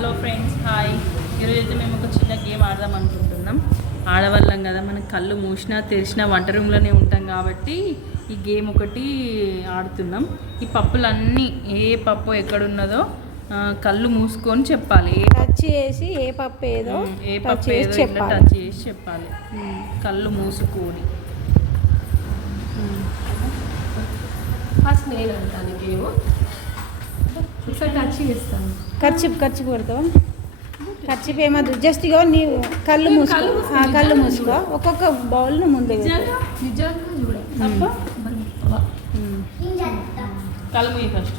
Hello friends, hi. ఈరోజు అయితే మేము ఒక చిన్న గేమ్ ఆడదాం అనుకుంటున్నాం. ఆడవాళ్ళం కదా, మనకు కళ్ళు మూసినా తెరిచినా వంట రూమ్లోనే ఉంటాం కాబట్టి ఈ గేమ్ ఒకటి ఆడుతున్నాం. ఈ పప్పులన్నీ ఏ పప్పు ఎక్కడున్నదో కళ్ళు మూసుకొని చెప్పాలి. టచ్ చేసి ఏ పప్పు ఏదో టచ్ చేసి చెప్పాలి. కళ్ళు మూసుకొని. ఫస్ట్ నేను అంటాను గేమ్. ఒకసారి టచ్ చేస్తాను. ఖర్చు కొడతావా? ఖర్చు ఏమద్దు, జస్ట్ ఇగో నీ కళ్ళు మూసుకో. ఒక్కొక్క బౌల్ను ముందు నిజంగా చూడ కళ్ళు మూయి ఫస్ట్.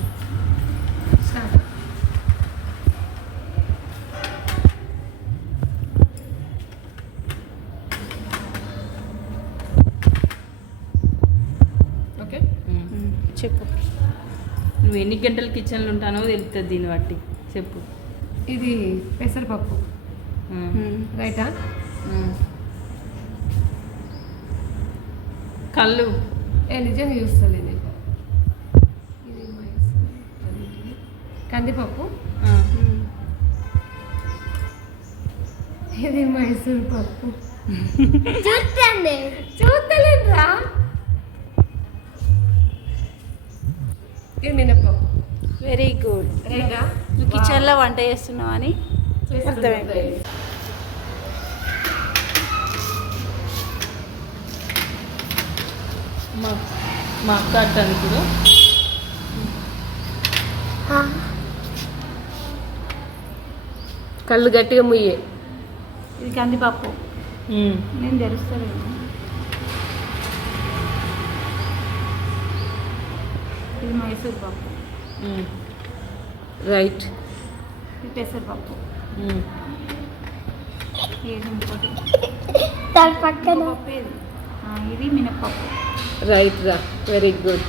ఓకే, చెప్పు. నువ్వు ఎన్ని గంటలు కిచెన్లో ఉంటానో తెలుస్తుంది దీన్ని బట్టి. చెప్పు. ఇది పెసరపప్పు, రైటా? కళ్ళు నిజంగా చూస్తాను. ఇది కందిపప్పు, ఇది మైసూర్ పప్పు. చూస్తలేదురా. ఇది మినపప్పు. Very good. రైటా? నువ్వు కిచెన్లో వంట చేస్తున్నావు అని అర్థమైపోయింది. మా అక్క అంటాను ఇప్పుడు. కళ్ళు గట్టిగా ముయ్యే. ఇది కందిపప్పు. నేను తెలుస్తాను. ఇది మైసూర్ పప్పు. రైట్. ఇది పెసరపప్పు. ఏది ఇంకోటి పప్పు. ఇది మినప్పప్పు. రైట్ రా, వెరీ గుడ్.